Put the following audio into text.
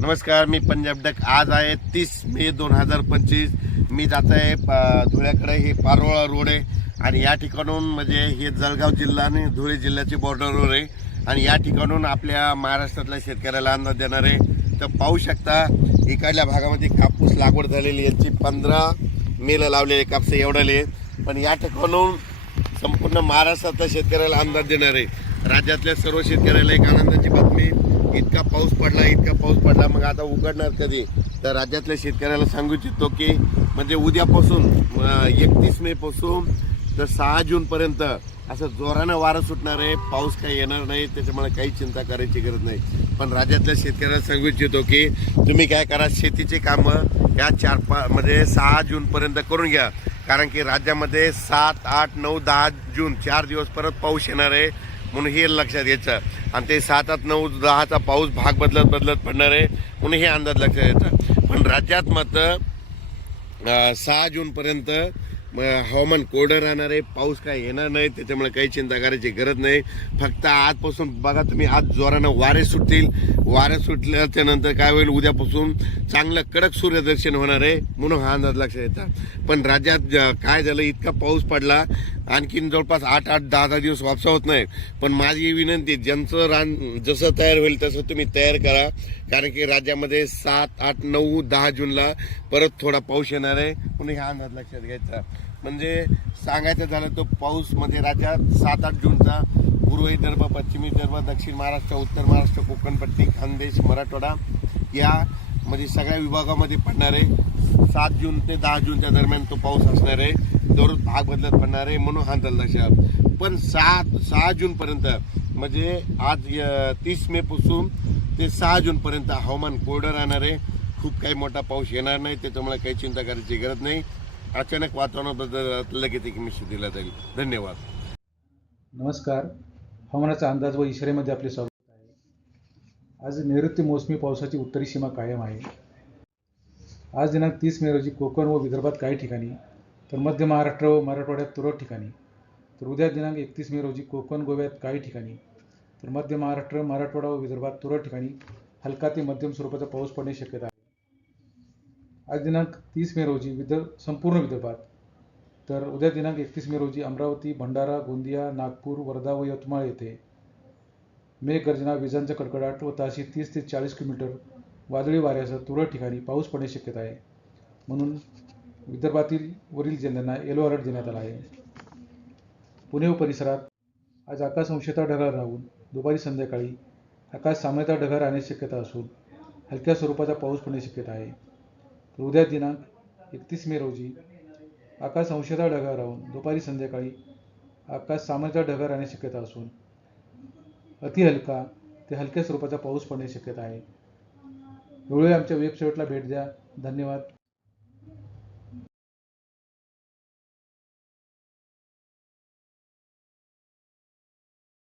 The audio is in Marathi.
नमस्कार मी पंजाब डक. आज आहे तीस मे दोन हजार पंचवीस. मी जात आहे प- धुळ्याकडे. हे पारोळा रोड आहे. आणि या ठिकाणून म्हणजे हे जळगाव जिल्हा आणि धुळे बॉर्डर बॉर्डरवर आहे. आणि या ठिकाणून आपल्या महाराष्ट्रातल्या शेतकऱ्याला अंदाज देणार आहे. तर पाहू शकता इकडल्या भागामध्ये कापूस लागवड झालेली यांची पंधरा मेला लावलेले कापसे एवढाले पण या ठिकाणून संपूर्ण महाराष्ट्रातल्या शेतकऱ्याला अंदाज देणार आहे. राज्यातल्या सर्व शेतकऱ्याला एक आनंदाची बातमी. इतका पाऊस पडला इतका पाऊस पडला मग आता उघडणार कधी? तर राज्यातल्या शेतकऱ्याला सांगू इच्छितो की म्हणजे उद्यापासून एकतीस मे पासून तर सहा जून पर्यंत असं जोरानं वारं सुटणार आहे. पाऊस काही येणार नाही त्याच्यामुळे काही चिंता करायची गरज नाही. पण राज्यातल्या शेतकऱ्याला सांगू इच्छितो की तुम्ही काय करा शेतीची कामं या चार पा म्हणजे सहा जूनपर्यंत करून घ्या. कारण की राज्यामध्ये सात आठ नऊ दहा जून चार दिवस परत पाऊस येणार आहे. म्हणून हे लक्षात घ्यायचं. आणि ते सात आठ नऊ दहाचा पाऊस भाग बदलत बदलत पडणार आहे. म्हणून हे अंदाज लक्षात घ्यायचा. पण राज्यात मात्र सहा जूनपर्यंत हवामान कोरडं राहणार आहे. पाऊस काय येणार नाही. त्याच्यामुळे काही चिंता करायची गरज नाही. फक्त आजपासून बघा तुम्ही आज जोरानं वारे सुटतील. वारे सुटल्याच्या नंतर काय होईल? उद्यापासून चांगलं कडक सूर्यदर्शन होणार आहे. म्हणून हा अंदाज लक्षात येतात पण राज्यात काय झालं? इतका पाऊस पडला. आणखीन जवळपास आठ आठ दहा दहा दिवस वापसा होत नाही. पण माझी विनंती ज्यांचं रान जसं तयार होईल तसं तुम्ही तयार करा. कारण की राज्यामध्ये सात आठ नऊ दहा जूनला परत थोडा पाऊस येणार आहे. म्हणून हा अंदाज लक्षात घ्यायचा. म्हणजे सांगायचं झालं तर पाऊसमध्ये राज्यात सात आठ जूनचा पूर्व विदर्भ पश्चिम विदर्भ दक्षिण महाराष्ट्र उत्तर महाराष्ट्र कोकणपट्टी खानदेश मराठवाडा या म्हणजे सगळ्या विभागामध्ये पडणार आहे. सात जून ते दहा जूनच्या दरम्यान तो पाऊस असणार आहे. दररोज भाग बदलत पडणार आहे म्हणून हा अंदाज पण सात सहा जूनपर्यंत म्हणजे आज तीस मेपासून ते सहा जूनपर्यंत हवामान कोरडं राहणार आहे. खूप काही मोठा पाऊस येणार नाही त्याच्यामुळे काही चिंता करायची गरज नाही. अचानक वातावरण लगेच एक मी दिला जाईल. धन्यवाद. नमस्कार. हवामानाचा अंदाज व इशारेमध्ये आपले स्वागत आहे. आज नैऋत्य मोसमी पावसाची उत्तरी सीमा कायम आहे. आज दिनांक तीस मे रोजी कोकण व विदर्भात काही ठिकाणी तर मध्य महाराष्ट्र व मराठवाड्यात तुरळक ठिकाणी तर उद्या दिनांक एकतीस मे रोजी कोकण गोव्यात काही ठिकाणी तर मध्य महाराष्ट्र मराठवाडा व विदर्भात तुरळक ठिकाणी हलका ते मध्यम स्वरूपाचा पाऊस पडण्याची शक्यता आहे. आज दिनांक तीस मे रोजी विदर्भ संपूर्ण विदर्भात तर उद्या दिनांक एकतीस मे रोजी अमरावती भंडारा गोंदिया नागपूर वर्धा व यवतमाळ येथे मेघगर्जना विजांचा कडकडाट व ताशी तीस ते चाळीस किलोमीटर वादळी वाऱ्यासह तुरळक ठिकाणी पाऊस पडण्याची शक्यता आहे. म्हणून विदर्भातील वरील जिल्ह्यांना येलो अलर्ट देण्यात आला आहे. पुणे व परिसरात आज आकाश अंशतः ढगाळ राहून दुपारी संध्याकाळी आकाश सामान्यतः ढगाळ राहण्याची शक्यता असून हलक्या स्वरूपाचा पाऊस पडण्याची शक्यता आहे. तर उद्या दिनांक एकतीस मे रोजी आकाश अंशतः ढगाळ राहून दुपारी संध्याकाळी आकाश सामान्यतः ढगाळ राहण्याची शक्यता असून अतिहलका ते हलक्या स्वरूपाचा पाऊस पडण्याची शक्यता आहे. वेळोवेळी आमच्या वेबसाईटला भेट द्या. धन्यवाद.